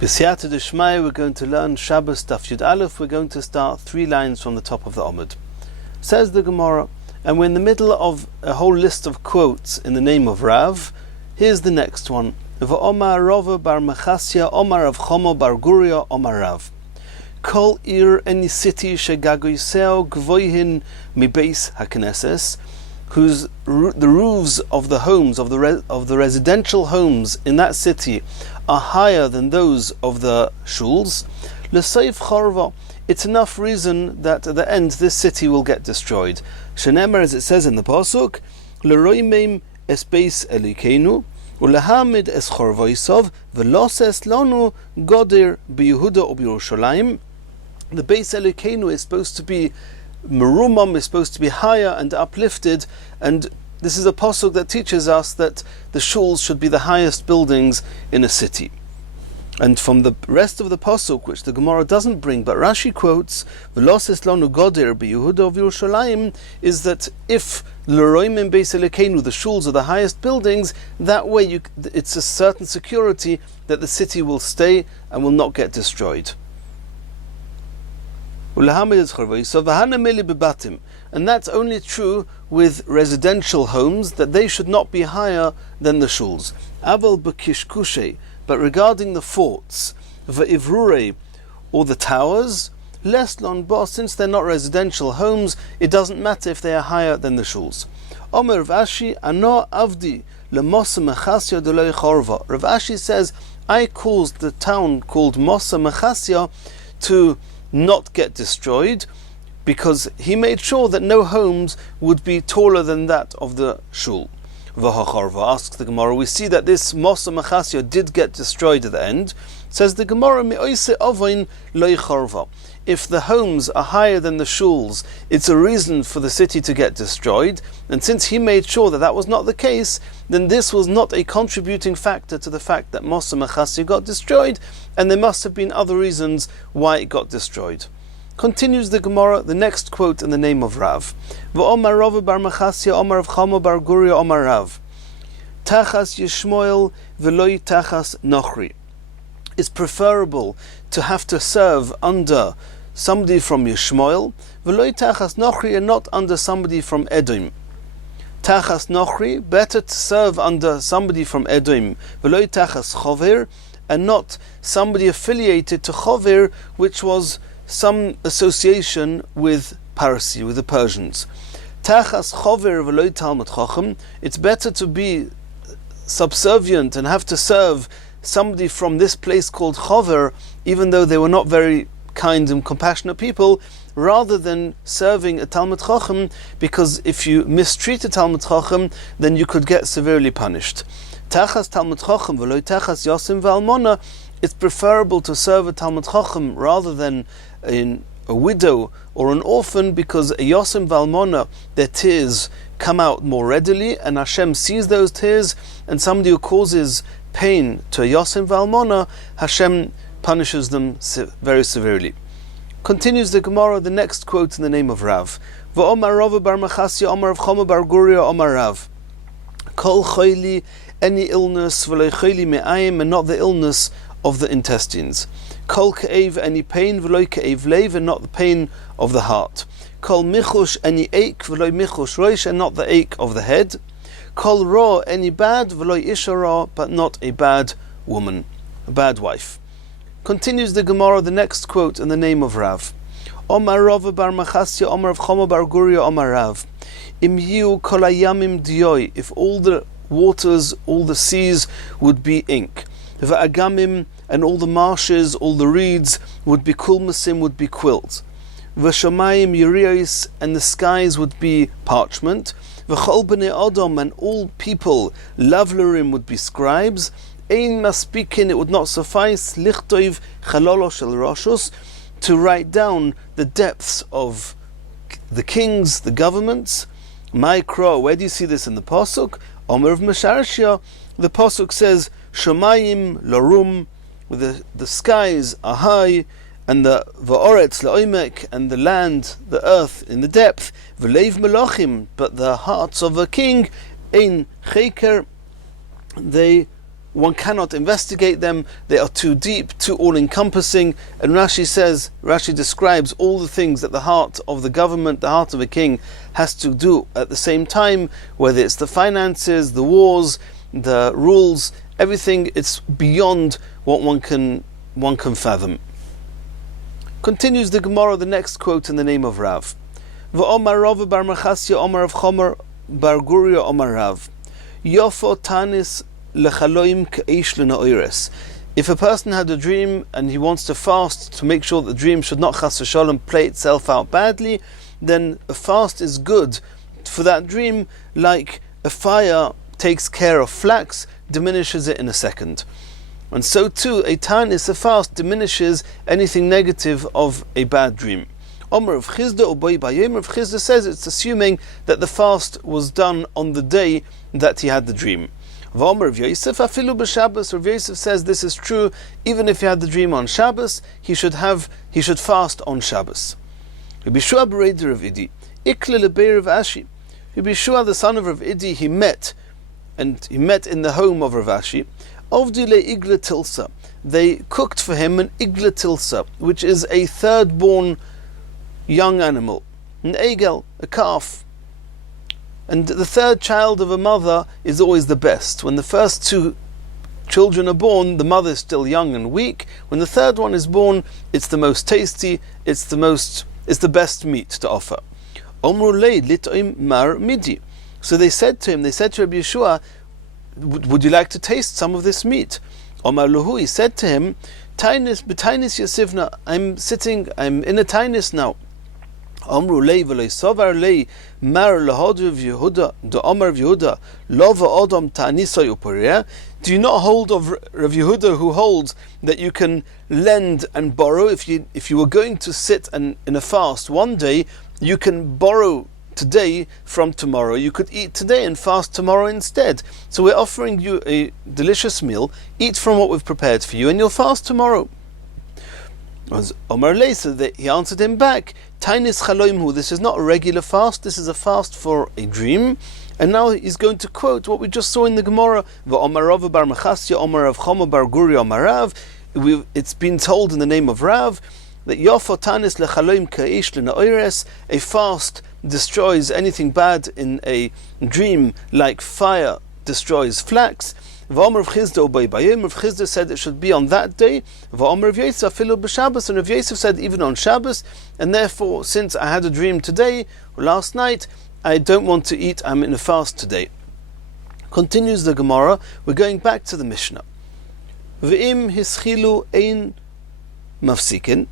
B'siyata d'shmaya, we're going to learn Shabbos Daf Yud Aleph. We're going to start 3 lines from the top of the Amud. Says the Gemara, and we're in the middle of a whole list of quotes in the name of Rav. Here's the next one. V'omar Rava bar Mechasya, Omar Rav Chomo bar Guria, Omar Rav. Kol ir any city shegagoiseo gvoihin mibeis hakneses, whose the roofs of the homes of the residential homes in that city are higher than those of the shuls. L'seif chorva, it's enough reason that at the end this city will get destroyed. Shenemer, as it says in the pasuk, l'roimeim es beis elikenu ulehamid es chorvoisov veloses lanu godir b'Yehuda or b'Yerushalayim. The beis elikenu is supposed to be merumam, is supposed to be higher and uplifted, and this is a pasuk that teaches us that the shuls should be the highest buildings in a city. And from the rest of the pasuk, which the Gemara doesn't bring, but Rashi quotes, "V'loses lanu godir b'Yehuda of Yerushalayim," is that if l'roimim beis elikenu, the shuls are the highest buildings, that way it's a certain security that the city will stay and will not get destroyed. And that's only true with residential homes, that they should not be higher than the shuls. But regarding the forts, v'ivrurei, or the towers, leslon bo, since they're not residential homes, it doesn't matter if they are higher than the shuls. Omer Rav Ashi, ano avdi lemosa mechasya deloi chorva. Rav Ashi says, I caused the town called Mosa Mechasya to not get destroyed, because he made sure that no homes would be taller than that of the shul. V'hacharva, asks the Gemara, we see that this Mosa Mechasya did get destroyed at the end. Says the Gemara, Me'oise ovain loy charva. If the homes are higher than the shuls, it's a reason for the city to get destroyed, and since he made sure that that was not the case, then this was not a contributing factor to the fact that Mosa Mechasya got destroyed, and there must have been other reasons why it got destroyed. Continues the Gemara, the next quote in the name of Rav. V'omar Rava bar Mechasya, Omar Rav Chomo bar Guria, Omar Rav. Tachas Yishmoel v'loi tachas Nochri. It's preferable to have to serve under somebody from Yishmoel, v'loi tachas Nochri, and not under somebody from Edom. Tachas Nochri, better to serve under somebody from Edom, v'loi tachas Chover, and not somebody affiliated to Chover, which was some association with Parsi, with the Persians. Tachas Chover v'loi Talmud Chacham, it's better to be subservient and have to serve somebody from this place called Chover, even though they were not very kind and compassionate people, rather than serving a Talmud Chacham, because if you mistreat a Talmud Chacham, then you could get severely punished. Tachas Talmud Chacham v'loi tachas Yosim v'almona, it's preferable to serve a Talmud Chacham rather than in a widow or an orphan, because a Yosim v'almona, their tears come out more readily, and Hashem sees those tears, and somebody who causes pain to a Yosim v'almona, Hashem punishes them very severely. Continues the Gemara, the next quote in the name of Rav. V'omar Rava bar Mechasya, Omar Rav Chomo bar Guria, Omar Rav. Kol choili, any illness, v'lo choili me'ayim, and not the illness of the intestines. Kol ka'ev, any pain, v'lo ka'ev leiv, and not the pain of the heart. Kol michush, any ache, v'lo michush roish, and not the ache of the head. Kol ra, any bad, v'lo isha ra, but not a bad woman, a bad wife. Continues the Gemara, the next quote in the name of Rav. Omar Rava bar Mechasya, Omar Rav Chomo bar Guria, Omar Rav. Im yiu kol hayamim dioi, if all the waters, all the seas would be ink. V'agamim, and all the marshes, all the reeds would be kulmasim, would be quilts. V'shamayim yiriyos, and the skies would be parchment. V'chol b'nei Adam, and all people, lavlerim, would be scribes. Ein maspikin, it would not suffice, lichtoiv chalolo shel roshos, to write down the depths of the kings, the governments. Ma'ikra, where do you see this in the pasuk? Omer of Mesharshia, the pasuk says, Shamayim larum, where the skies are high, and the va'oretz la'omek, and the land, the earth, in the depth. V'leiv melachim, but the hearts of a king, ein cheker, they one cannot investigate them, they are too deep, too all-encompassing, and Rashi describes all the things that the heart of the government, the heart of a king, has to do at the same time, whether it's the finances, the wars, the rules, everything. It's beyond what one can fathom. Continues the Gemara, the next quote in the name of Rav. V'omar Rav bar Machasya omar Rav Chomer bar Guria omar Rav. Yofo tanis lechaloim k'eish l'na'oires. If a person had a dream and he wants to fast to make sure that the dream should not chas v'shalom play itself out badly, then a fast is good for that dream, like a fire takes care of flax, diminishes it in a second. And so too, a tanis, a fast, diminishes anything negative of a bad dream. Omer of Chizda or Boy Bayim of Chizda says it's assuming that the fast was done on the day that he had the dream. V'omer of Yosef afilu b'Shabbos, or Yosef says this is true even if he had the dream on Shabbos, he should fast on Shabbos. Rabbi Shua b'Reider of Idi, Ikle lebeir of Ashi. Rabbi Shua, the son of Rav Idi, he met in the home of Rav Ashi. Ovdile igla tilsa. They cooked for him an igla tilsa, which is a third-born young animal, an egel, a calf. And the third child of a mother is always the best. When the first two children are born, the mother is still young and weak. When the third one is born, it's the most tasty, it's the best meat to offer. Omru lei litoim mar midi. So they said to Rabbi Yeshua, would you like to taste some of this meat? Omar Luhu, he said to him, Tainis Yasivna, I'm in a tainis now. Omru lei v'lei sovar lei mar lahodu of Yehuda, the Omar of Yehuda, lova odom ta'nisoi uporeh. Do you not hold of Rav Yehuda, who holds that you can lend and borrow? If you were going to sit in a fast one day, you can borrow today from tomorrow. You could eat today and fast tomorrow instead. So we're offering you a delicious meal. Eat from what we've prepared for you, and you'll fast tomorrow. As Omar Lei, so he answered him back, Tainis chaloimhu. This is not a regular fast. This is a fast for a dream. And now he's going to quote what we just saw in the Gemara. V'omar Rav bar Machasya omar Rav Chomer bar Guria omar Rav. It's been told in the name of Rav that Yofo tanis lechaloim kaish l'na'oires. A fast destroys anything bad in a dream, like fire destroys flax. V'omer of Chizda obay bayim. Rav Chizda said it should be on that day. V'omer of Yosef afilu b'Shabbos, and Rav Yosef said even on Shabbos. And therefore, since I had a dream today or last night, I don't want to eat. I'm in a fast today. Continues the Gemara. We're going back to the Mishnah. V'im hischilu ein mafsikin.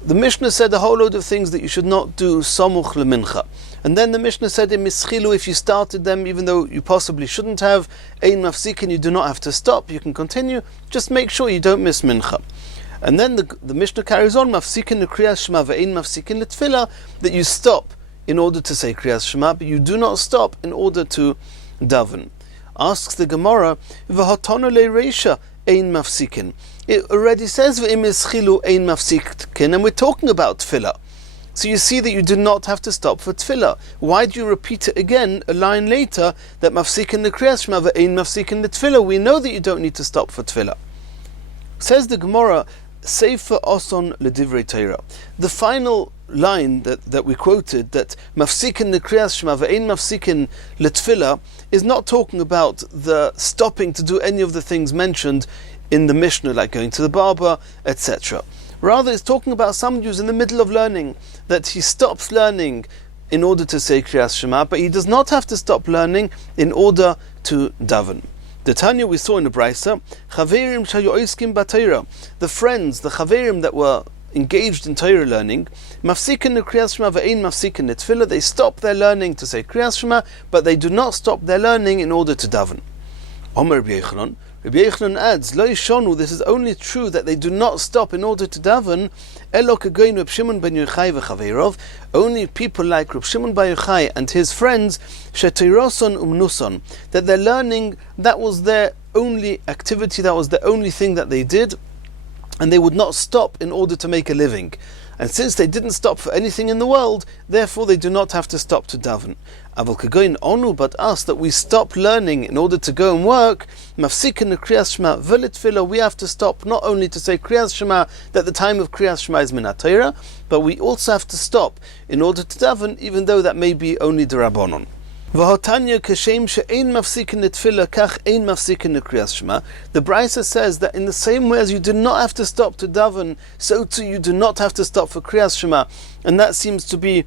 The Mishnah said a whole load of things that you should not do samuch lemincha. And then the Mishnah said in mischilu, if you started them, even though you possibly shouldn't have, ein mafsikin, you do not have to stop, you can continue, just make sure you don't miss mincha. And then the Mishnah carries on, mafsikin l'kriyas shema ve'ein mafsikin l'tfilah, that you stop in order to say kriyas shema, but you do not stop in order to daven. Asks the Gemara, v'hatonu le'reisha ein mafsikin. It already says v'im ischilu ein mafsikin, and we're talking about tefillah. So you see that you do not have to stop for tefillah. Why do you repeat it again a line later that mafsikin l'kriyas shema ve'ein mafsikin l'tfilah? We know that you don't need to stop for tefillah. Says the Gemara, Sefer oson l'divrei Torah. The final line that we quoted, that mafsikin l'kriyas shema ve'ein mafsikin l'tfilah, is not talking about the stopping to do any of the things mentioned in the Mishnah, like going to the barber, etc. Rather, it's talking about someone who's in the middle of learning, that he stops learning in order to say Kriyas Shema, but he does not have to stop learning in order to daven. The Tanya we saw in the Brisa, Chaverim shayu oiskim b'Torah, the friends, the Chaverim that were engaged in Torah learning, mafsikin Kriyas Shema ve'ein mafsikin l'tfilah, they stop their learning to say Kriyas Shema, but they do not stop their learning in order to daven. Omer Rabbi Yochanan, Rabbi Yochanan adds, Lo yishonu, this is only true that they do not stop in order to daven, Elo kagoyin Reb Shimon ben Yochai v'chaveirov, only people like Reb Shimon ben Yochai and his friends, shetiroson umnuson, that their learning, that was their only activity, that was the only thing that they did, and they would not stop in order to make a living. And since they didn't stop for anything in the world, therefore they do not have to stop to daven. Aval kagoin onu, but us, that we stop learning in order to go and work, mafsikin kriyas shema velitfila, we have to stop not only to say kriyas shema, that the time of kriyas shema is min haTorah, but we also have to stop in order to daven, even though that may be only d'Rabbanon. V'hotanya kashem she'ein mafsikin netfila kach ein mafsikin kriyas shema. The Brisa says that in the same way as you do not have to stop to daven, so too you do not have to stop for kriyas shema, and that seems to be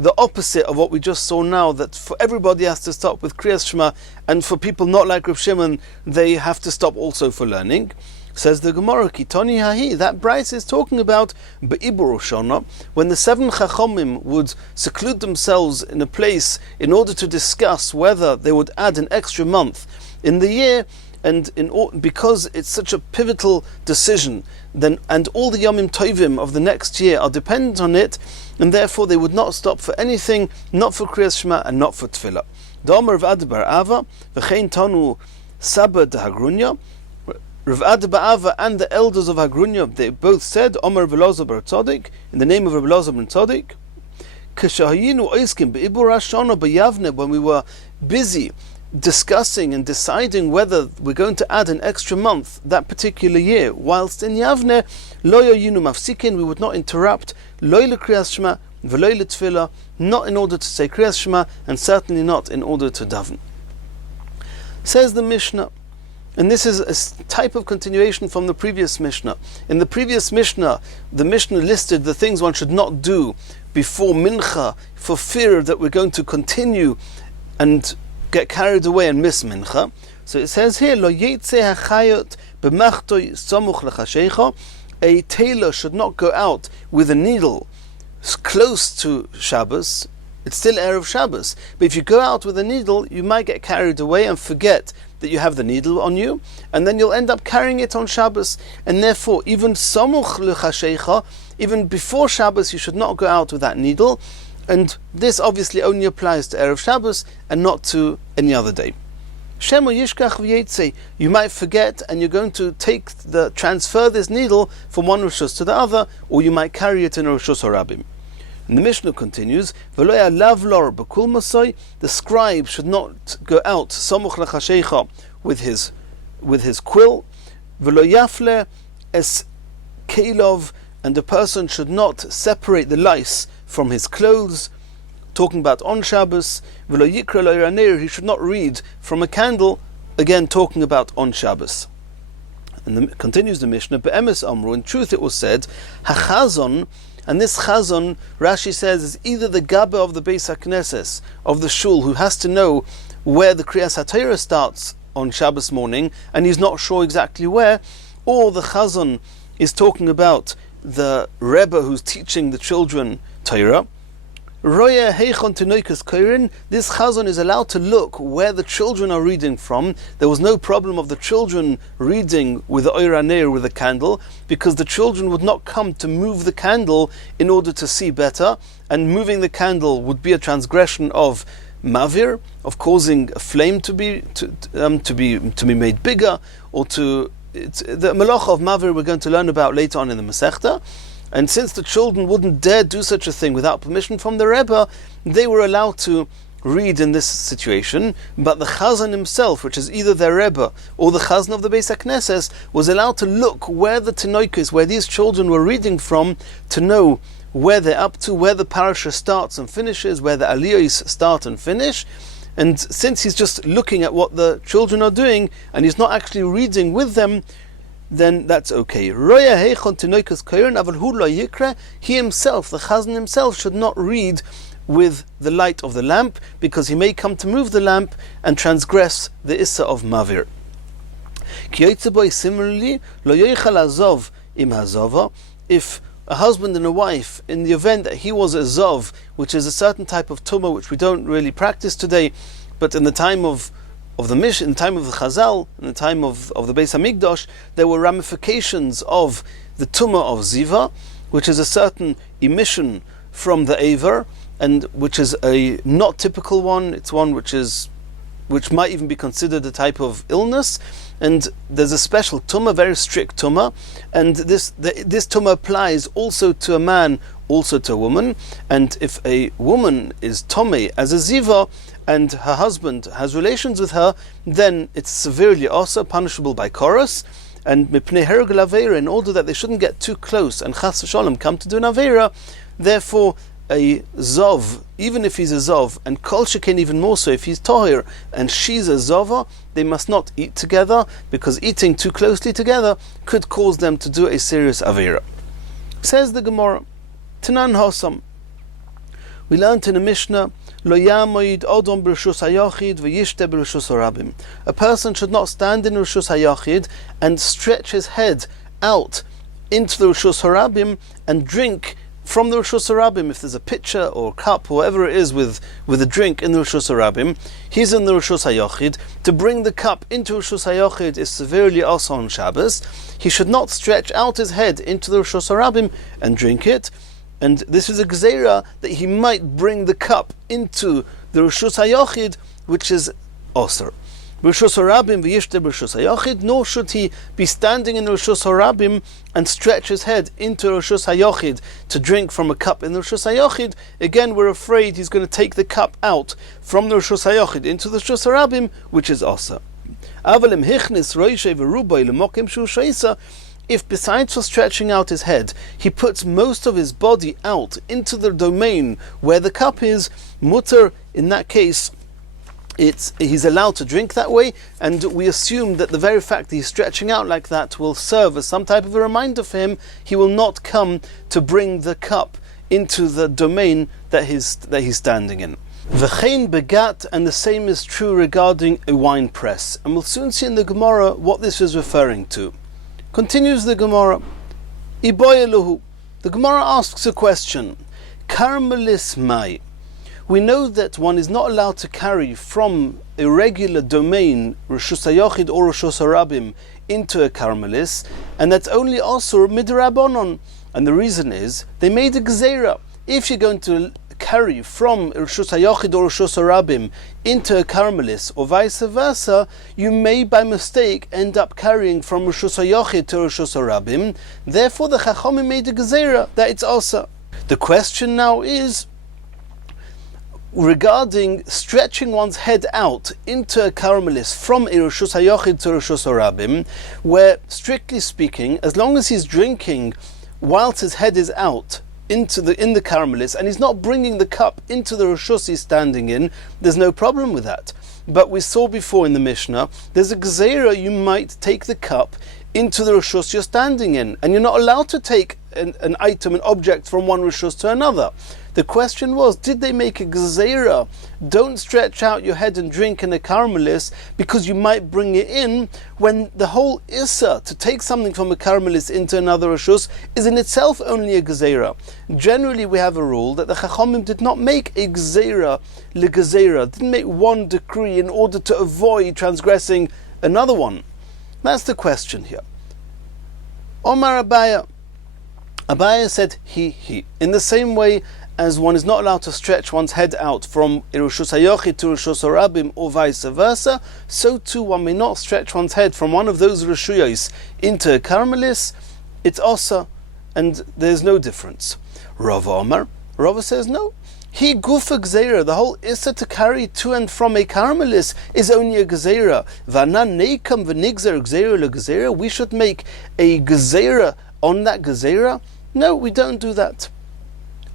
the opposite of what we just saw now, that for everybody has to stop with Kriyas Shema, and for people not like Rav Shimon, they have to stop also for learning. Says the Gemara, Kitoni Hahi, that Bryce is talking about Be'ibur Roshana, when the 7 Chachomim would seclude themselves in a place in order to discuss whether they would add an extra month in the year, and because it's such a pivotal decision, then and all the Yomim Tovim of the next year are dependent on it, and therefore they would not stop for anything, not for Kriyas Shema and not for Tefillah. Da'amar Rav Ad bar Ava, v'chein tanu Saba de Hagrunya. Rav Ad bar Ava and the elders of Hagrunya, they both said, Omer Rav Elazar bar Tzadik, in the name of Rav Elazar bar Tzadik, K'shahayinu oiskim be'ibur hashana b'yavne, when we were busy discussing and deciding whether we're going to add an extra month that particular year, whilst in Yavne, lo yoyinu mafsikin, we would not interrupt, lo l'kriyas shema, v'lo l'tefillah, not in order to say kriyas shema, and certainly not in order to daven. Says the Mishnah, and this is a type of continuation from the previous Mishnah. In the previous Mishnah, the Mishnah listed the things one should not do before Mincha, for fear that we're going to continue and get carried away and miss Mincha. So it says here, Lo yetze hachayot b'machtoi samuch l'chashecha. A tailor should not go out with a needle close to Shabbos. It's still Erev Shabbos. But if you go out with a needle, you might get carried away and forget that you have the needle on you, and then you'll end up carrying it on Shabbos. And therefore, even samuch l'chashecha, even before Shabbos, you should not go out with that needle. And this obviously only applies to Erev Shabbos and not to any other day. Shemo yishkach v'yetze, you might forget and you're going to transfer this needle from one Rishus to the other, or you might carry it in a Rishus Harabim. And the Mishnah continues, V'lo ya'lav lor b'kul masoi, the scribe should not go out samuch l'chashecha with his quill, V'lo yafle es keilov, and the person should not separate the lice from his clothes, talking about on Shabbos. V'lo yikra lo yiraner, he should not read from a candle, again talking about on Shabbos. And continues the Mishnah, Be'emes amru, in truth it was said, hachazon, and this chazon, Rashi says, is either the Gabba of the Beis HaKnesses, of the shul, who has to know where the Kriyas HaTorah starts on Shabbos morning, and he's not sure exactly where, or the chazon is talking about the Rebbe who's teaching the children Torah. Roya heichon tinoikas koirin, this chazon is allowed to look where the children are reading from. There was no problem of the children reading with the oira neir, with a candle, because the children would not come to move the candle in order to see better, and moving the candle would be a transgression of mavir, of causing a flame to be made bigger, or the malacha of mavir we're going to learn about later on in the Masechta. And since the children wouldn't dare do such a thing without permission from the Rebbe, they were allowed to read in this situation, but the Chazan himself, which is either their Rebbe or the Chazan of the Beis HaKnesses, was allowed to look where the Tinoikos, where these children were reading from, to know where they're up to, where the parasha starts and finishes, where the aliyos start and finish. And since he's just looking at what the children are doing, and he's not actually reading with them, then that's okay. He himself, the Chazan himself, should not read with the light of the lamp, because he may come to move the lamp and transgress the Issa of Mavir. Similarly, if a husband and a wife, in the event that he was a Zov, which is a certain type of tumah which we don't really practice today, but in the time of the Mish, in the time of the Chazal, in the time of the Beis HaMikdash, there were ramifications of the Tumah of Ziva, which is a certain emission from the Aver, and which is a not typical one. It's one which is which might even be considered a type of illness, and there's a special tumah, very strict tumah, and this tumah applies also to a man, also to a woman. And if a woman is tomei as a ziva, and her husband has relations with her, then it's severely also punishable by chorus. And mipnei hergel aveira, in order that they shouldn't get too close and chas v'sholom come to do an aveira, therefore a zov, even if he's a zov, and kol sheken even more so if he's tohir and she's a zova, they must not eat together, because eating too closely together could cause them to do a serious aveira. Says the Gemara, Tanan Hosam, we learned in the Mishnah, Lo yamoid odom b'reshus hayachid v'yishte b'reshus harabim. A person should not stand in reshus hayachid and stretch his head out into the reshus harabim and drink from the reshus harabim. If there's a pitcher or a cup or whatever it is with a drink in the reshus harabim, he's in the reshus hayachid. To bring the cup into reshus hayachid is severely also on Shabbos. He should not stretch out his head into the reshus harabim and drink it. And this is a gzeira that he might bring the cup into the reshus hayachid, which is osir. Reshus harabim v'yishte b'reshus hayachid, nor should he be standing in reshus harabim and stretch his head into reshus hayachid to drink from a cup in the reshus hayachid. Again, we're afraid he's going to take the cup out from the reshus hayachid into the reshus harabim, which is osir. Avalim hichnis roishe v'rubai l'mokim shu sheisa. If besides for stretching out his head, he puts most of his body out into the domain where the cup is, mutter, in that case, he's allowed to drink that way, and we assume that the very fact that he's stretching out like that will serve as some type of a reminder for him. He will not come to bring the cup into the domain that he's standing in. V'chein begat, and the same is true regarding a wine press. And we'll soon see in the Gemara what this is referring to. Continues the Gemara. Iboyeluhu. The Gemara asks a question. Karmelis mai. We know that one is not allowed to carry from a regular domain, reshus hayachid or reshus harabim, into a karmelis, and that's only also midrabanon. And the reason is they made a gzeira. If you're going to carry from reshus hayachid or reshus harabim into a karmelis, or vice versa, you may by mistake end up carrying from reshus hayachid to reshus harabim. Therefore, the chachamim made a gezerah that it's also. The question now is regarding stretching one's head out into a karmelis from a reshus hayachid to reshus harabim, where strictly speaking, as long as he's drinking whilst his head is out in the karmelis, and he's not bringing the cup into the reshus he's standing in, there's no problem with that. But we saw before in the Mishnah, there's a gzeira, you might take the cup into the reshus you're standing in, and you're not allowed to take an item, an object from one reshus to another. The question was, did they make a gzeira? Don't stretch out your head and drink in a karmelis, because you might bring it in, when the whole issa to take something from a karmelis into another reshus is in itself only a gzeira. Generally, we have a rule that the chachamim did not make a gzeira legzeira, didn't make one decree in order to avoid transgressing another one. That's the question here. Omar Abaya. Abaya said he. In the same way as one is not allowed to stretch one's head out from reshus hayachid to reshus harabim or vice versa, so too one may not stretch one's head from one of those reshuyos into a karmelis. It's osa, and there's no difference. Rava Omar. Rava says no. He gufa gzeira. The whole issa to carry to and from a karmelis is only a gzeira. V'anan neikam v'nigzer gzeira legzeira. We should make a gzeira on that gzeira. No, we don't do that.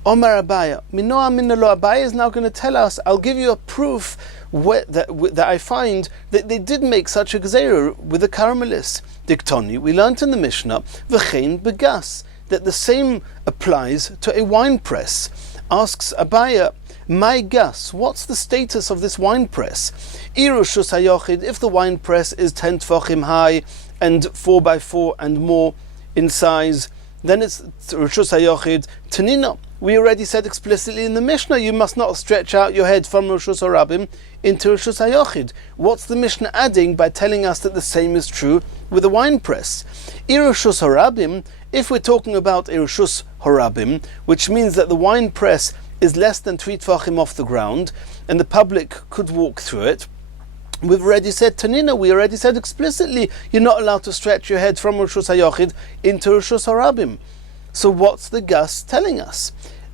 Omar Abaya. Minoa minalo. Abaya is now going to tell us, I'll give you a proof that I find that they did make such a gzeira with a karmelis. Diktoni, we learnt in the Mishnah, v'chein begas, that the same applies to a wine press. Asks Abaya, my gas, what's the status of this wine press? Irushus hayachid, if the wine press is 10 tfachim high and 4x4 and more in size, then it's reshus hayachid tanina. We already said explicitly in the Mishnah, you must not stretch out your head from reshus harabim into reshus hayachid. What's the Mishnah adding by telling us that the same is true with a wine press? Reshus harabim, if we're talking about a reshus harabim, which means that the wine press is less than 3 tfachim off the ground, and the public could walk through it, we've already said Tanina, we already said explicitly, you're not allowed to stretch your head from Rishus HaYochid into Rishus HaRabim. So what's the gas telling us?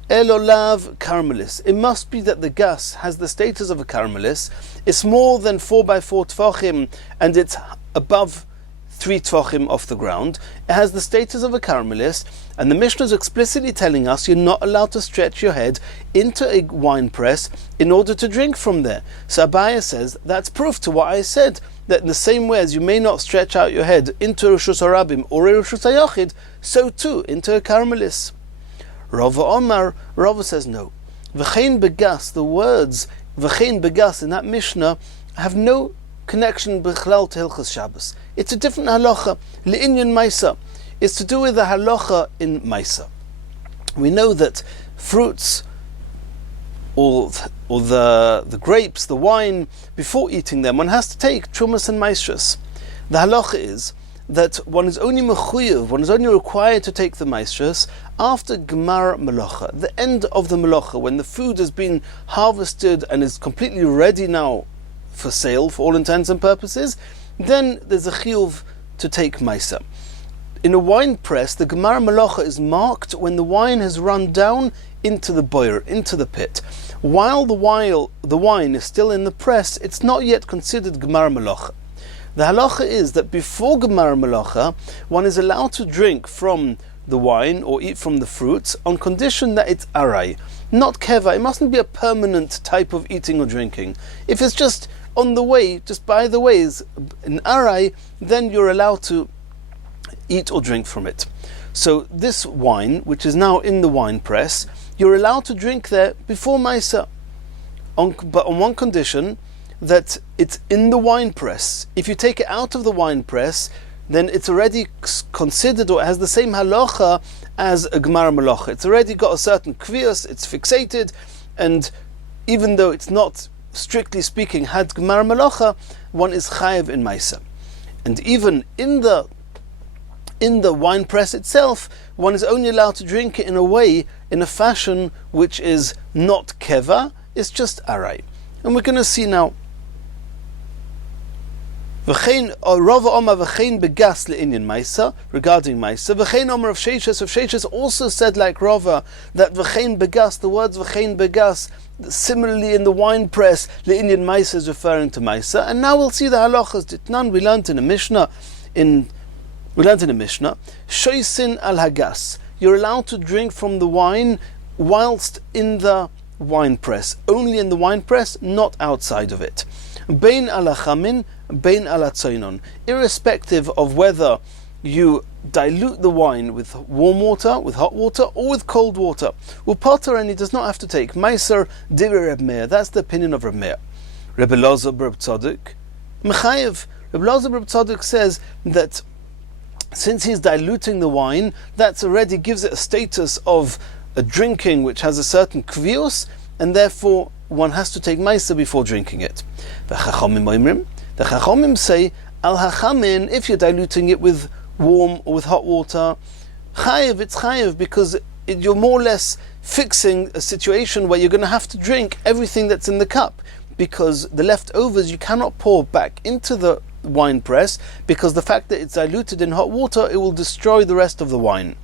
Elolav Karmelis. It must be that the gas has the status of a Karmelis. It's more than 4x4 Tvachim, and it's above 3 Tvachim off the ground. It has the status of a Karmelis, and the Mishnah is explicitly telling us you're not allowed to stretch your head into a wine press in order to drink from there. So Abaya says that's proof to what I said, that in the same way as you may not stretch out your head into Rishus HaRabim or Rishus HaYochid, so too into a Karmelis. Rava Omar, Rava says no. V'chein begas, the words v'chein begas in that Mishnah have no connection b'chlal to Hilchas Shabbos. It's a different halacha, le'inyan Maisa. It's to do with the halacha in Maisa. We know that fruits or the grapes, the wine, before eating them, one has to take trumas and maestras. The halacha is that one is only mechuyev, one is only required to take the maestras after Gemar Melacha, the end of the Melacha, when the food has been harvested and is completely ready now for sale, for all intents and purposes, then there's a chiyuv to take maisa. In a wine press, the Gemar Melacha is marked when the wine has run down into the boyer, into the pit. While the wine is still in the press, it's not yet considered Gemar Melacha. The halacha is that before Gemar Melacha, one is allowed to drink from the wine or eat from the fruits on condition that it's arai, not keva. It mustn't be a permanent type of eating or drinking. If it's just on the way, just by the way, is an arai, then you're allowed to eat or drink from it. So this wine, which is now in the wine press, you're allowed to drink there before Maisa, but on one condition, that it's in the wine press. If you take it out of the wine press, then it's already considered, or it has the same halacha as a Gemar Melacha. It's already got a certain kvius, it's fixated, and even though it's not, strictly speaking, had Gemar Melacha, one is chayev in Maisa. And even in the wine press itself, one is only allowed to drink it in a way, in a fashion which is not keva, it's just arai. And we're going to see now. Rava Omar v'chein begas le'inyan Maisa, regarding Maisa. V'chein Omar of Sheshes also said like Rava that v'chein begas, the words v'chein begas, similarly in the wine press, le'inyan Maisa is referring to Maisa. And now we'll see the halachas. Ditnan, we learned in a Mishnah, Shoisin al hagas. You're allowed to drink from the wine whilst in the wine press, only in the wine press, not outside of it. Bein ala chamin, bein ala tzoinon. Irrespective of whether you dilute the wine with warm water, with hot water, or with cold water. Upater, and he does not have to take Meiser Divrei Reb Meir. That's the opinion of Reb Meir. Reb Elazar Reb Tzadok Mechayev. Reb Elazar Reb Tzadok says that since he's diluting the wine, that already gives it a status of a drinking which has a certain kvius, and therefore one has to take Meiser before drinking it. The Chachomim say, Al Hachamin, if you're diluting it with warm or with hot water, Chayev, it's Chayev, because you're more or less fixing a situation where you're going to have to drink everything that's in the cup, because the leftovers you cannot pour back into the wine press, because the fact that it's diluted in hot water, it will destroy the rest of the wine.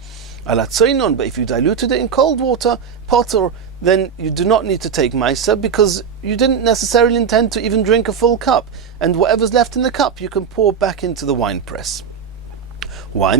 But if you diluted it in cold water, potter, then you do not need to take Meiser, because you didn't necessarily intend to even drink a full cup, and whatever's left in the cup you can pour back into the wine press. Why?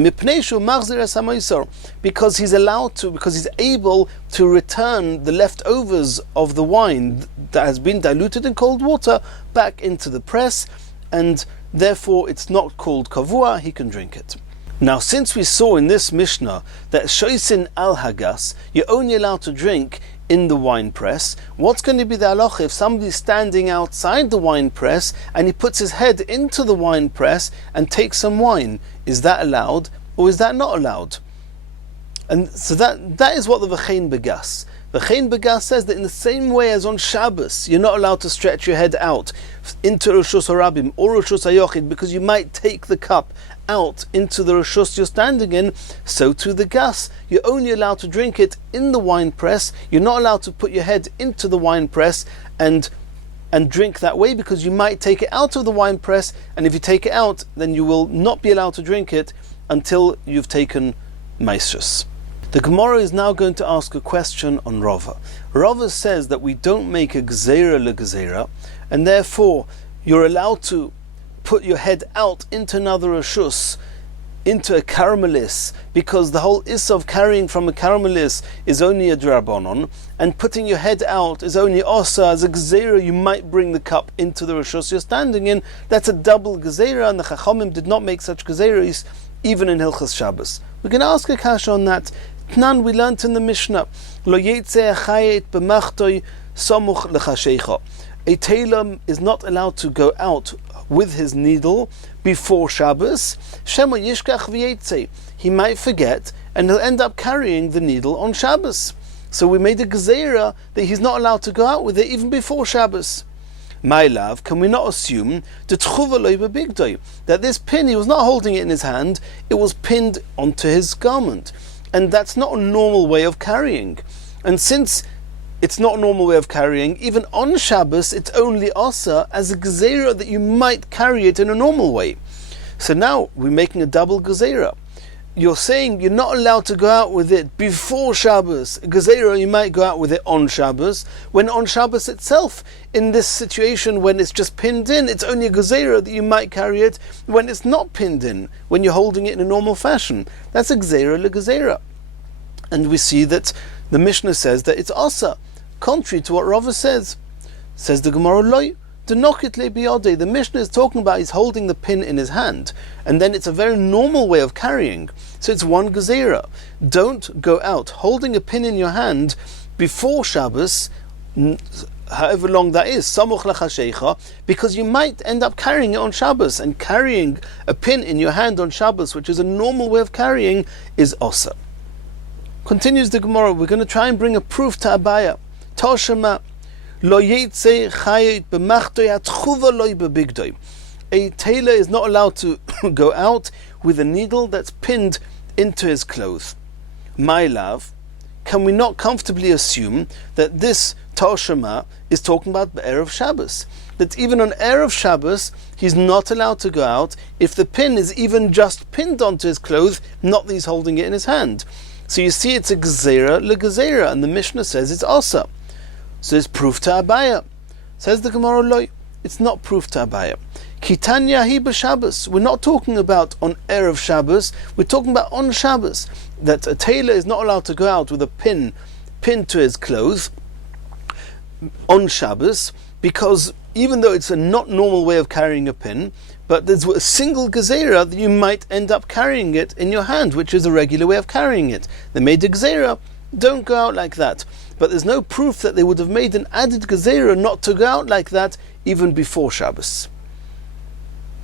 Because he's allowed to, because he's able to return the leftovers of the wine that has been diluted in cold water back into the press, and therefore it's not called kavua, he can drink it. Now, since we saw in this Mishnah that shoisin al hagas, you're only allowed to drink in the wine press, what's going to be the halacha if somebody's standing outside the wine press and he puts his head into the wine press and takes some wine? Is that allowed or is that not allowed? And so that is what the v'chein begas. V'chein begas says that in the same way as on Shabbos, you're not allowed to stretch your head out into Rishus HaRabim or Rishus HaYochid, because you might take the cup out into the Rishus you're standing in, so too the gas. You're only allowed to drink it in the wine press. You're not allowed to put your head into the wine press and and drink that way, because you might take it out of the wine press, and if you take it out, then you will not be allowed to drink it until you've taken maisrus. The Gemara is now going to ask a question on Rava. Rava says that we don't make a gzeira legzeira, and therefore you're allowed to put your head out into another reshus, into a caramelis, because the whole issa of carrying from a caramelis is only a drabonon, and putting your head out is only osa. As a gzeira, you might bring the cup into the reshus you're standing in. That's a double gzeira, and the Chachamim did not make such gezeiros even in Hilchas Shabbos. We're going to ask a kasha on that. Tnan, we learnt in the Mishnah, Lo yetzeh achayet b'machtoi samuch lechashecha. A tailor is not allowed to go out with his needle before Shabbos. Shema yishkach v'yetzeh. He might forget, and he'll end up carrying the needle on Shabbos. So we made a gezeira that he's not allowed to go out with it even before Shabbos. My love, can we not assume that this pin, he was not holding it in his hand, it was pinned onto his garment, and that's not a normal way of carrying. And since it's not a normal way of carrying, even on Shabbos, it's only asa as a gezeira that you might carry it in a normal way. So now we're making a double gezeira. You're saying you're not allowed to go out with it before Shabbos. Gezeira, you might go out with it on Shabbos, when on Shabbos itself, in this situation when it's just pinned in, it's only a gezeira that you might carry it when it's not pinned in, when you're holding it in a normal fashion. That's a gezeira le-gezeira. And we see that the Mishnah says that it's asa, contrary to what Rava says. Says the Gemara, loy. The Mishnah is talking about he's holding the pin in his hand, and then it's a very normal way of carrying. So it's one gezeira. Don't go out holding a pin in your hand before Shabbos, however long that is, samuch lechashecha, because you might end up carrying it on Shabbos, and carrying a pin in your hand on Shabbos, which is a normal way of carrying, is osa. Continues the Gemara, we're going to try and bring a proof to Abaya. Toshema. A tailor is not allowed to go out with a needle that's pinned into his clothes. My love, can we not comfortably assume that this Toshema is talking about the Erev Shabbos? That even on Erev Shabbos, he's not allowed to go out if the pin is even just pinned onto his clothes, not that he's holding it in his hand. So you see, it's a gezeira le-gezeira, and the Mishnah says it's asa. So it's proof to Abaya. Says the Gemara, loy. It's not proof to Abaya. Kitanya hi b'Shabbos. We're not talking about on Erev Shabbos. We're talking about on Shabbos. That a tailor is not allowed to go out with a pin pinned to his clothes on Shabbos, because even though it's a not normal way of carrying a pin, but there's a single gezeira that you might end up carrying it in your hand, which is a regular way of carrying it. They made a gezeira. Don't go out like that. But there's no proof that they would have made an added gezeira not to go out like that even before Shabbos.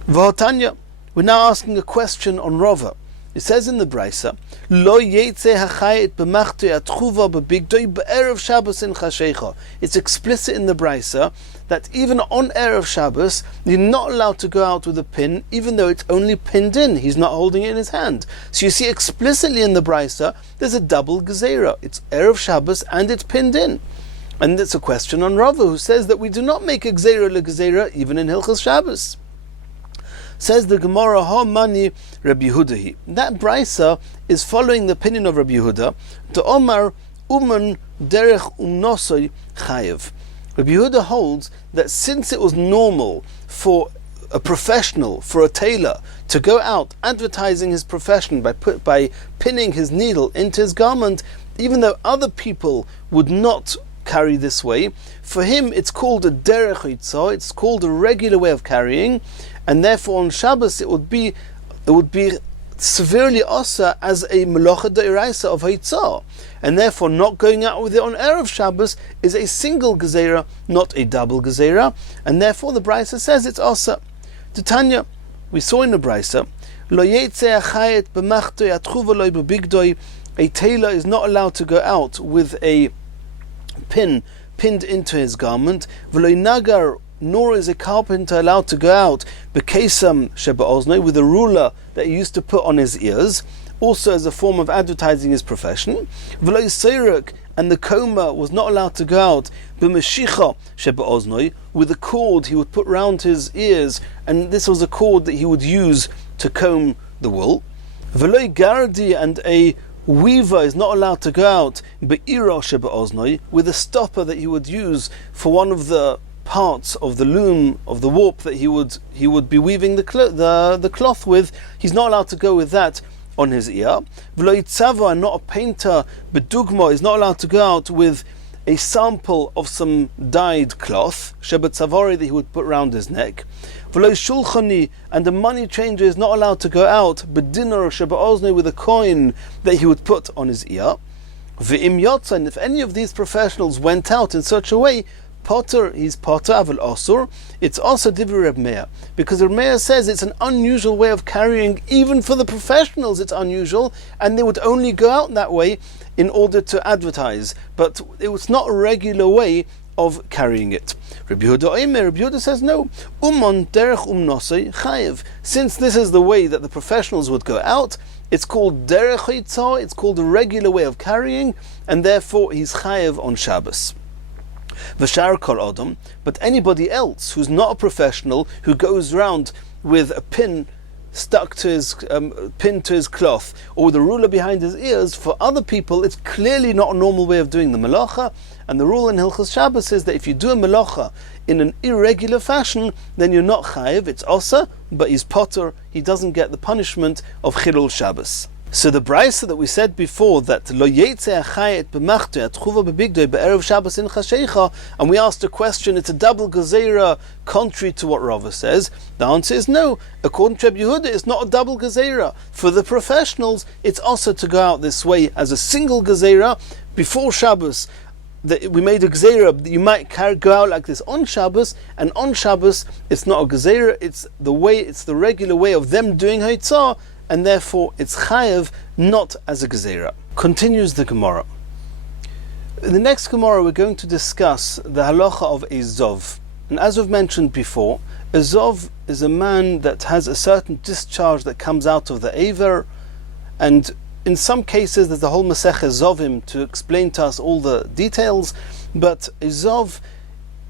V'hotanya, we're now asking a question on Rava. It says in the Brisa, Lo yetzeh hachayet b'machtoi atchuva b'bigdoi b'erev Shabbos in chashecha. It's explicit in the Brisa that even on Erev Shabbos, you're not allowed to go out with a pin, even though it's only pinned in. He's not holding it in his hand. So you see explicitly in the Brisa, there's a double gezeira. It's Erev Shabbos and it's pinned in. And it's a question on Rava, who says that we do not make a gezeira le-gezeira even in Hilchas Shabbos. Says the Gemara, Ha mani Rabbi Yehuda. That Brisa is following the opinion of Rabbi Yehuda, to Omar uman derech umnosoi chayev. Rabbi Yehuda holds that since it was normal for a professional, for a tailor, to go out advertising his profession by pinning his needle into his garment, even though other people would not carry this way, for him it's called a derech hitzah, it's called a regular way of carrying, and therefore on Shabbos it would be severely asa as a melacha de'iraisa of hitzah, and therefore not going out with it on Erev Shabbos is a single gezeira, not a double gezeira, and therefore the Brisa says it's asa. To Tanya, we saw in the Brisa, Lo yetzeh achayet b'machtoi atchuva loy b'bigdoi. A tailor is not allowed to go out with a pin pinned into his garment. V'loy nagar, nor is a carpenter allowed to go out b'kesam sheba'oznoi, with a ruler that he used to put on his ears, also as a form of advertising his profession. V'loy seiruk, and the comber was not allowed to go out b'meshicha shebe'oznoi, with a cord he would put round his ears, and this was a cord that he would use to comb the wool. V'loi gardi, and a weaver is not allowed to go out be'ira shebe'oznoi, with a stopper that he would use for one of the parts of the loom of the warp that he would be weaving the cloth with. He's not allowed to go with that on his ear. V'lo yitzava, and not a painter bedugma is not allowed to go out with a sample of some dyed cloth shebetzavori that he would put round his neck. V'lo shulchani, and the money changer is not allowed to go out bedinar shebe'oznei, with a coin that he would put on his ear. V'im yotza, and if any of these professionals went out in such a way, Potter, he's Potter, Aval Osur. It's also Divri Reb Meir, because Reb Meir says it's an unusual way of carrying, even for the professionals it's unusual, and they would only go out that way in order to advertise, but it was not a regular way of carrying it. Rabbi Yehuda says no. Umon derech umnosei chayev. Since this is the way that the professionals would go out, it's called derech hitzah, it's called a regular way of carrying, and therefore he's chayev on Shabbos. V'shar kol adam, but anybody else who's not a professional, who goes round with a pin stuck to his cloth, or with a ruler behind his ears, for other people it's clearly not a normal way of doing the melacha. And the rule in Hilchos Shabbos is that if you do a melacha in an irregular fashion, then you're not chayiv, it's osa, but he's potter, he doesn't get the punishment of chilul Shabbos. So the brisa that we said before, that lo yetze achayet b'machto atchuva b'bigdoi be'erev Shabbos in chashecha, and we asked a question, it's a double gezerah contrary to what Rava says. The answer is no. According to Rabbi Yehuda, it's not a double gezerah. For the professionals, it's also to go out this way as a single gezerah before Shabbos. We made a gezerah, you might go out like this on Shabbos, and on Shabbos it's not a gezerah, it's the regular way of them doing haitzah, and therefore it's chayev, not as a gezerah. Continues the Gemara. In the next Gemara we're going to discuss the halacha of a zov. And as we've mentioned before, a zov is a man that has a certain discharge that comes out of the aver, and in some cases there's the whole Masechah Zovim to explain to us all the details, but a zov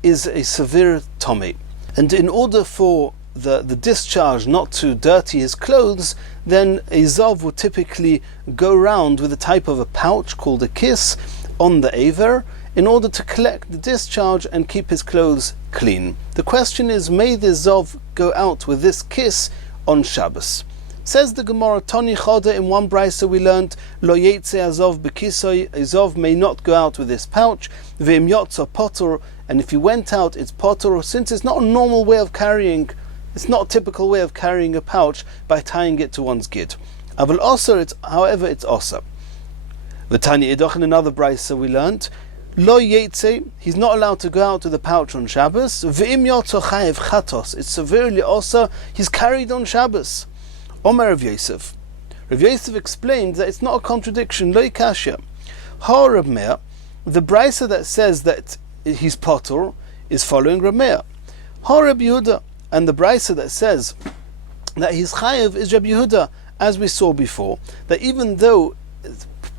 is a severe tummy. And in order for the discharge not to dirty his clothes, then a zov would typically go round with a type of a pouch called a kiss on the aver in order to collect the discharge and keep his clothes clean. The question is, may the zov go out with this kiss on Shabbos? Says the Gemara, Toni Choda, in one brisa we learned, Lo yetze azov bekisoi, a zov may not go out with this pouch, ve'im yotza potter, and if he went out it's potter, since it's not a normal way of carrying, it's not a typical way of carrying a pouch by tying it to one's gid. Aval osar, however, it's osar. V'tani idoch, in another brisa we learned, Lo yetze, he's not allowed to go out with a pouch on Shabbos, ve'im yotza chayev chatos, it's severely osar, he's carried on Shabbos. Omer Rav Yosef. Rav Yosef explained that it's not a contradiction. Lo kasha. Ha Rav Meir. The brisa that says that he's potter is following Rav Meir. Ha Rab Yehuda. And the brisa that says that he's chayev is Rab Yehuda, as we saw before. That even though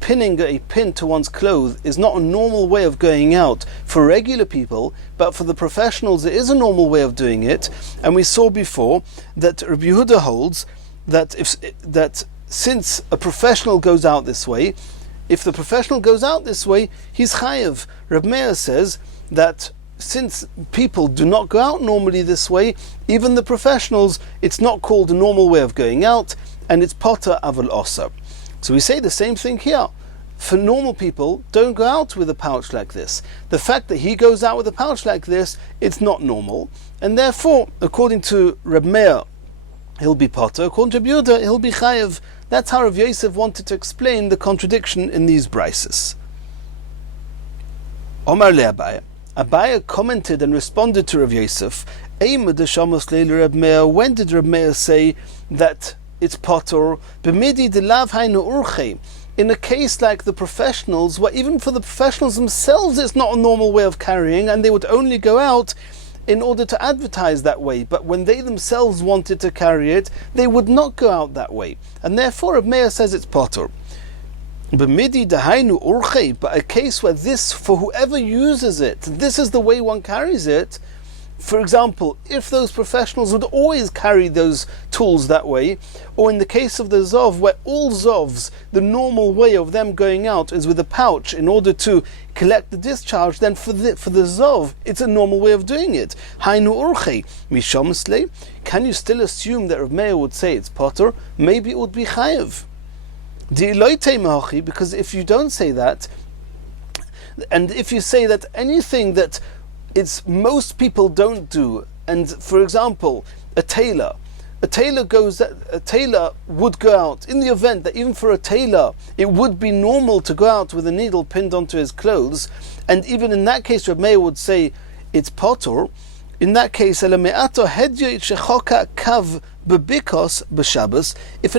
pinning a pin to one's clothes is not a normal way of going out for regular people, but for the professionals it is a normal way of doing it. And we saw before that Rab Yehuda holds that since a professional goes out this way, if the professional goes out this way, he's chayev. Reb Meir says that since people do not go out normally this way, even the professionals, it's not called a normal way of going out, and it's potter aval osa. So we say the same thing here. For normal people, don't go out with a pouch like this. The fact that he goes out with a pouch like this, it's not normal, and therefore, according to Reb Meir, he'll be potter. According to Yehuda, he'll be chayev. That's how Rav Yosef wanted to explain the contradiction in these brises. Omar le Abaye. Abaye commented and responded to Rav Yosef. When did Rav Meir say that it's potter? B'midi de lav hainu urche. In a case like the professionals, where even for the professionals themselves it's not a normal way of carrying, and they would only go out in order to advertise that way, but when they themselves wanted to carry it, they would not go out that way, and therefore Reb Meir says it's potter. B'midi dahainu urche, but a case where this, for whoever uses it, this is the way one carries it. For example, if those professionals would always carry those tools that way, or in the case of the Zov, where all Zovs, the normal way of them going out is with a pouch in order to collect the discharge, then for the Zov, it's a normal way of doing it. Hainu urche, mishomisle, can you still assume that Rav Meir would say it's potter? Maybe it would be chayev. Because if you don't say that, and if you say that anything that most people don't do, and for example, a tailor would go out in the event that even for a tailor it would be normal to go out with a needle pinned onto his clothes, and even in that case Rav Meir would say it's potter. In that case, if an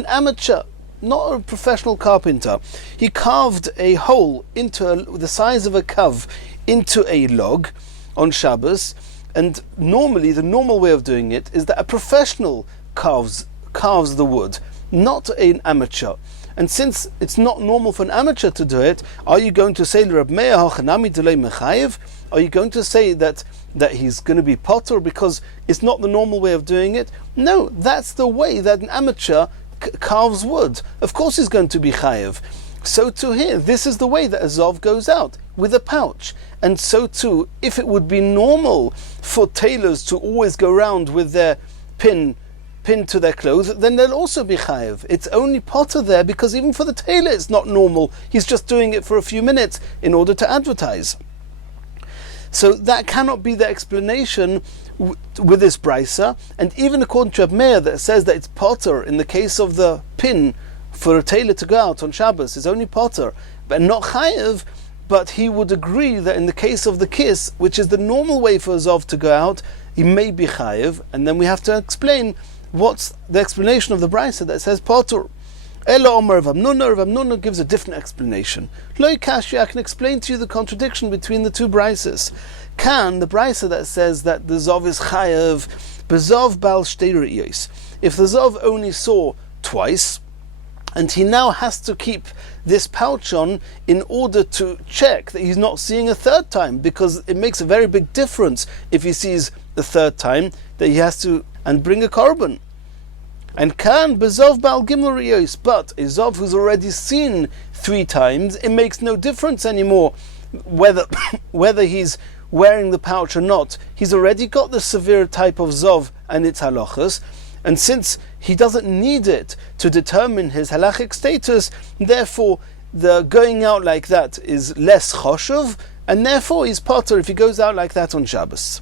amateur, not a professional carpenter, he carved a hole into the size of a kav into a log on Shabbos, and normally the normal way of doing it is that a professional carves the wood, not an amateur. And since it's not normal for an amateur to do it, are you going to say Reb Meir hachanami delei mechayev? Are you going to say that he's going to be potter because it's not the normal way of doing it? No, that's the way that an amateur carves wood. Of course he's going to be chayev. So too here, this is the way that a Zov goes out, with a pouch. And so too, if it would be normal for tailors to always go around with their pin to their clothes, then they'll also be chayev. It's only potter there because even for the tailor it's not normal. He's just doing it for a few minutes in order to advertise. So that cannot be the explanation with this brisa. And even according to Reb Meir, that says that it's potter in the case of the pin for a tailor to go out on Shabbos is only potter, but not chayev. But he would agree that in the case of the kiss, which is the normal way for a Zov to go out, he may be chayev. And then we have to explain what's the explanation of the brisa that says potter. Ela Omer Rav Hamnuna gives a different explanation. Loi Kashi, I can explain to you the contradiction between the two brises. Kan, the brisa that says that the Zov is chayev, bezov bal shtei re'iyos. If the Zov only saw twice, and he now has to keep this pouch on in order to check that he's not seeing a third time, because it makes a very big difference if he sees the third time that he has to and bring a korban. And kan bezov bal gimel riyos, but a Zov who's already seen 3 times, it makes no difference anymore whether he's wearing the pouch or not. He's already got the severe type of Zov and its halachas, and since he doesn't need it to determine his halachic status, therefore the going out like that is less choshev, and therefore he's potter if he goes out like that on Shabbos.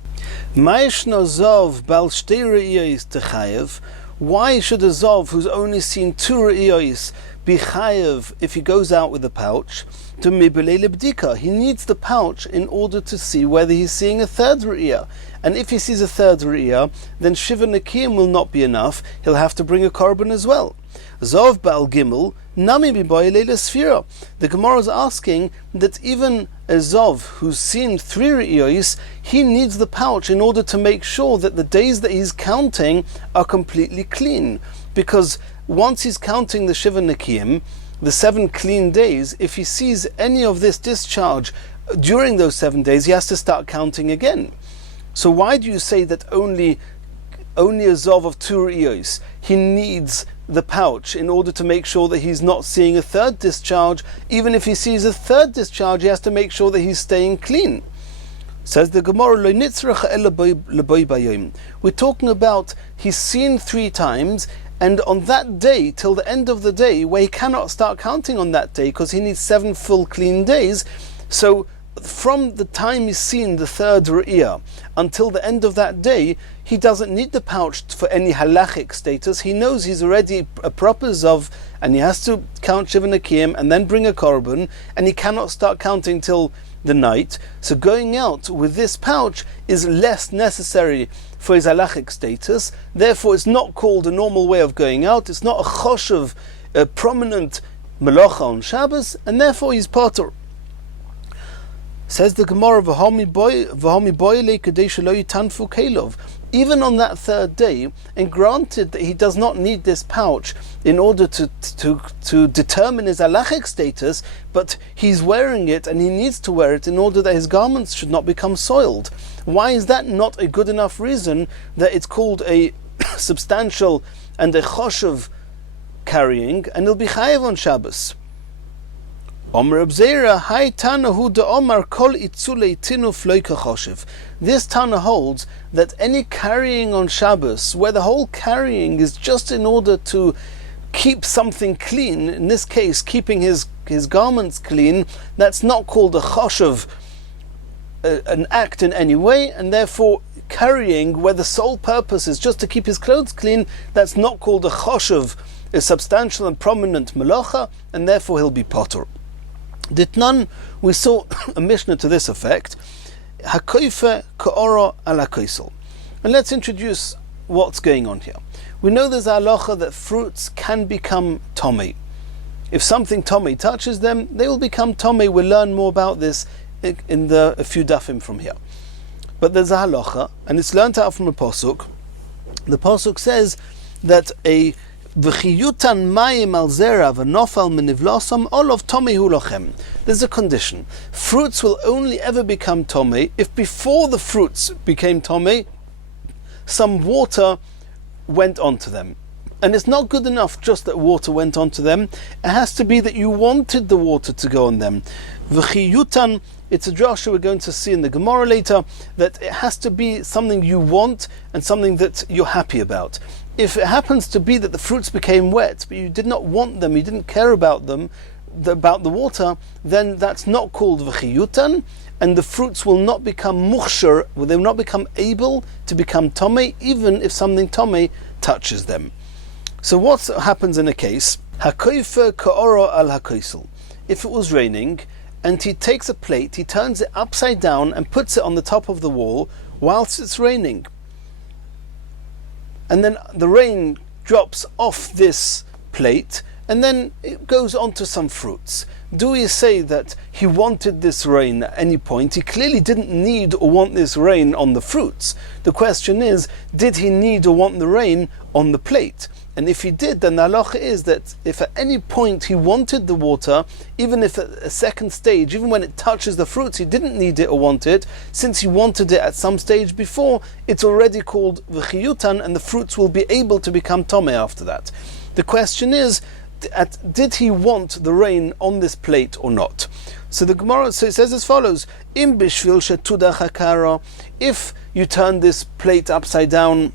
Ma'ishno Zov bal shtei re'iyos techayev. Why should a Zov who's only seen 2 re'iyos be chayev if he goes out with a pouch? To mibelei lebdika, he needs the pouch in order to see whether he's seeing a third re'iyah. And if he sees a third re'iyah, then shiva nekiyim will not be enough. He'll have to bring a korban as well. Zov bal gimel nami bibayilei lesfira. The Gemara is asking that even a Zov who's seen 3 re'iyos, he needs the pouch in order to make sure that the days that he's counting are completely clean. Because once he's counting the shiva nekiyim, the 7 clean days, if he sees any of this discharge during those 7 days, he has to start counting again. So why do you say that only a Zov of 2 re'iyos, he needs the pouch in order to make sure that he's not seeing a third discharge? Even if he sees a third discharge, he has to make sure that he's staying clean. Says the Gemara, Lo nitzrach ela leboi bayom. We're talking about he's seen 3 times, and on that day, till the end of the day, where he cannot start counting on that day because he needs 7 full clean days. So from the time he's seen the third re'iyah until the end of that day, he doesn't need the pouch for any halachic status. He knows he's already a proper Zov, and he has to count shiva nekiyim and then bring a korban, and he cannot start counting till the night. So going out with this pouch is less necessary for his halachic status. Therefore it's not called a normal way of going out. It's not a choshev, a prominent melacha on Shabbos, and therefore he's potter. Says the Gemara, even on that third day, and granted that he does not need this pouch in order to determine his halachic status, but he's wearing it and he needs to wear it in order that his garments should not become soiled. Why is that not a good enough reason that it's called a substantial and a choshev carrying, and he'll be chayev on Shabbos? Omer Abzera, Hai Tana Hu de Omar Kol Itzulei Tinuf Loika Choshev. This Tana holds that any carrying on Shabbos, where the whole carrying is just in order to keep something clean, in this case keeping his garments clean, that's not called a choshev, an act in any way, and therefore carrying where the sole purpose is just to keep his clothes clean, that's not called a choshev, a substantial and prominent melacha, and therefore he'll be potter. Ditnan, we saw a mishnah to this effect, hakoife ka'oro ala koisel. And let's introduce what's going on here. We know there's a halacha that fruits can become tomei. If something tomei touches them, they will become tomei. We'll learn more about this in a few dafim from here. But there's a halacha, and it's learned out from a posuk. The posuk says that a v'chiyutan mayim al zera v'nofal menivlosam olav tomei hu lochem. There's a condition. Fruits will only ever become tomei if before the fruits became tomei, some water went onto them. And it's not good enough just that water went onto them. It has to be that you wanted the water to go on them. V'chiyutan, it's a drasha we're going to see in the Gemara later, that it has to be something you want and something that you're happy about. If it happens to be that the fruits became wet, but you did not want them, you didn't care about them, about the water, then that's not called v'chiyutan, and the fruits will not become mukhshar, they will not become able to become tomei, even if something tomei touches them. So what happens in a case? Hakoife ka'oro al hakoisel. If it was raining, and he takes a plate, he turns it upside down and puts it on the top of the wall whilst it's raining. And then the rain drops off this plate, and then it goes onto some fruits. Do we say that he wanted this rain at any point? He clearly didn't need or want this rain on the fruits. The question is, did he need or want the rain on the plate? And if he did, then the halacha is that if at any point he wanted the water, even if at a second stage, even when it touches the fruits, he didn't need it or want it, since he wanted it at some stage before, it's already called v'chiyutan, and the fruits will be able to become tomei after that. The question is, did he want the rain on this plate or not? So the Gemara says as follows: Im bishvil shetudach hakara, if you turn this plate upside down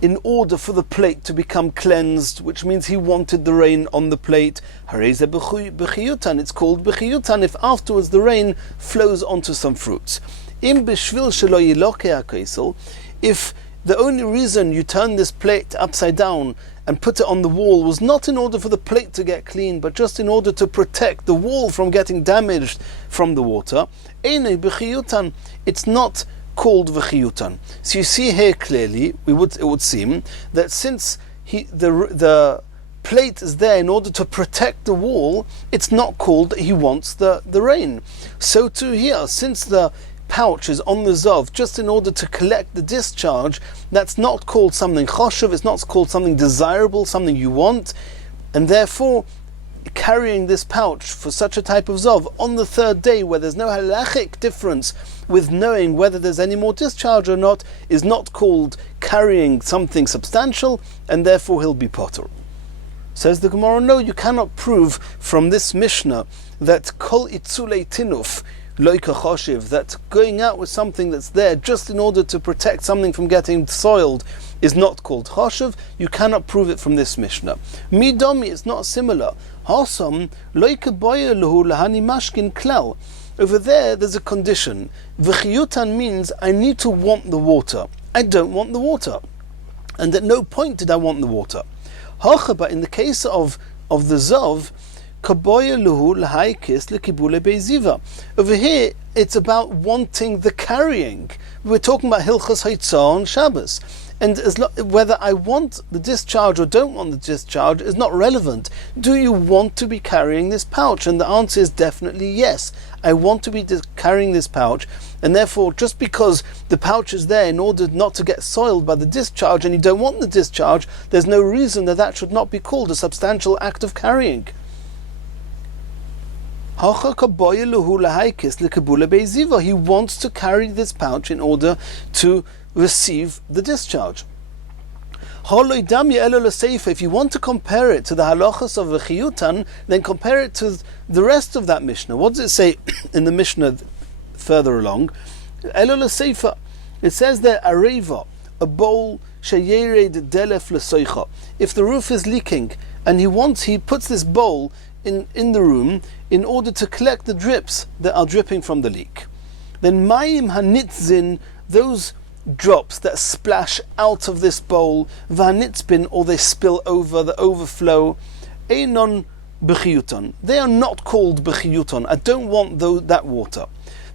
in order for the plate to become cleansed, which means he wanted the rain on the plate, hareze b'chiyutan, it's called b'chiyutan if afterwards the rain flows onto some fruits. Im bishvil shelo yiloke hakoisel, if the only reason you turn this plate upside down and put it on the wall was not in order for the plate to get clean, but just in order to protect the wall from getting damaged from the water, eine b'chiyutan, it's not called v'chiyutan. So you see here clearly, it would seem that since the plate is there in order to protect the wall, it's not called that he wants the rain. So too here, since the pouch is on the zov just in order to collect the discharge, that's not called something choshev, it's not called something desirable, something you want, and therefore carrying this pouch for such a type of zov on the third day where there's no halachic difference with knowing whether there's any more discharge or not is not called carrying something substantial, and therefore he'll be potter. Says the Gemara, no, you cannot prove from this Mishnah that kol itzulei tinuf loika choshev, that going out with something that's there just in order to protect something from getting soiled is not called choshev. You cannot prove it from this Mishnah. Midomi, it's not similar. Hasam loika boya luhu lahani mashkin klal. Over there's a condition. V'chiyutan means I need to want the water. I don't want the water, and at no point did I want the water. Hocha, but in the case of the zov, kaboya luhu lahaikis lekibule beiziva. Over here, it's about wanting the carrying. We're talking about Hilchos Haitzah on Shabbos. And whether I want the discharge or don't want the discharge is not relevant. Do you want to be carrying this pouch? And the answer is definitely yes. I want to be carrying this pouch, and therefore just because the pouch is there in order not to get soiled by the discharge and you don't want the discharge, there's no reason that that should not be called a substantial act of carrying. He wants to carry this pouch in order to receive the discharge. If you want to compare it to the halachas of v'chiyutan, then compare it to the rest of that Mishnah. What does it say in the Mishnah further along? It says there, areva, a bowl, sheyered delef l'soicha. If the roof is leaking and he puts this bowl in the room in order to collect the drips that are dripping from the leak. Then mayim hanitzin, those drops that splash out of this bowl, v'hanitzbin, or they spill over, the overflow, einon b'chiyuton. They are not called b'chiyuton. I don't want that water.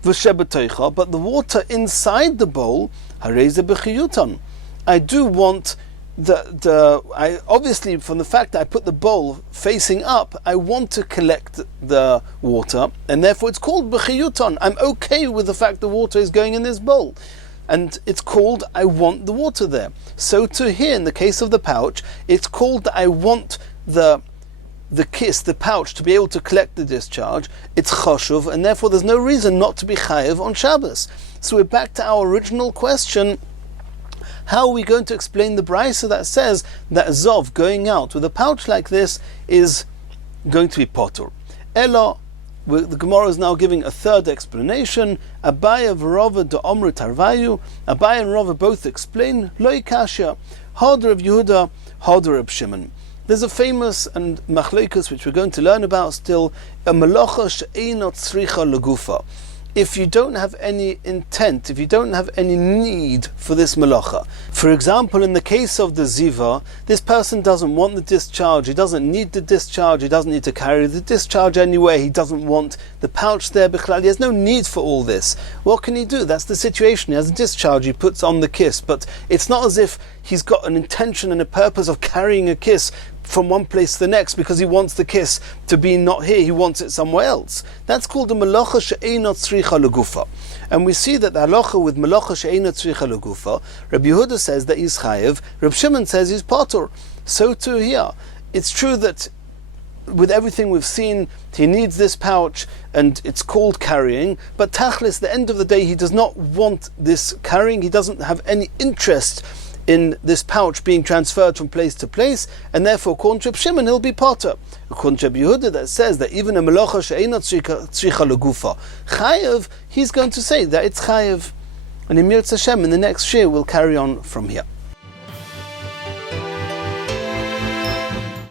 V'shebeteicha, but the water inside the bowl, hareze b'chiyuton. I do want I obviously, from the fact that I put the bowl facing up, I want to collect the water, and therefore it's called b'chiyuton. I'm okay with the fact the water is going in this bowl, and it's called I want the water there. So to here, in the case of the pouch, it's called I want the pouch to be able to collect the discharge. It's choshuv, and therefore there's no reason not to be chayev on Shabbos. So we're back to our original question. How are we going to explain the brisa that says that Zov going out with a pouch like this is going to be potur? Ella, the Gemara is now giving a third explanation. Abaya v'Rava de Omru Tarvayu. Abaya and Rava both explain Loi Kasha, harder of Yehuda, harder of Shimon. There's a famous and machlekes which we're going to learn about still. A malacha she'einot tzricha legufa. If you don't have any intent, if you don't have any need for this malacha. For example, in the case of the ziva, this person doesn't want the discharge, he doesn't need the discharge, he doesn't need to carry the discharge anyway, he doesn't want the pouch there, he has no need for all this. What can he do? That's the situation. He has a discharge, he puts on the kiss, but it's not as if he's got an intention and a purpose of carrying a kiss from one place to the next because he wants the kiss to be not here, he wants it somewhere else. That's called a malacha she'einot tzricha legufa. And we see that the halacha with malacha she'einot tzricha legufa, Rabbi Yehuda says that he's chayev, Rabbi Shimon says he's patur. So too here. It's true that with everything we've seen, he needs this pouch and it's called carrying, but tachlis, the end of the day, he does not want this carrying, he doesn't have any interest in this pouch being transferred from place to place, and therefore according to Reb Shimon he'll be potter. According to Reb Yehuda that says that even a melacha she'einot tzricha legufa chayev, he's going to say that it's chayev. And in Mirz Hashem in the next shir we'll carry on from here.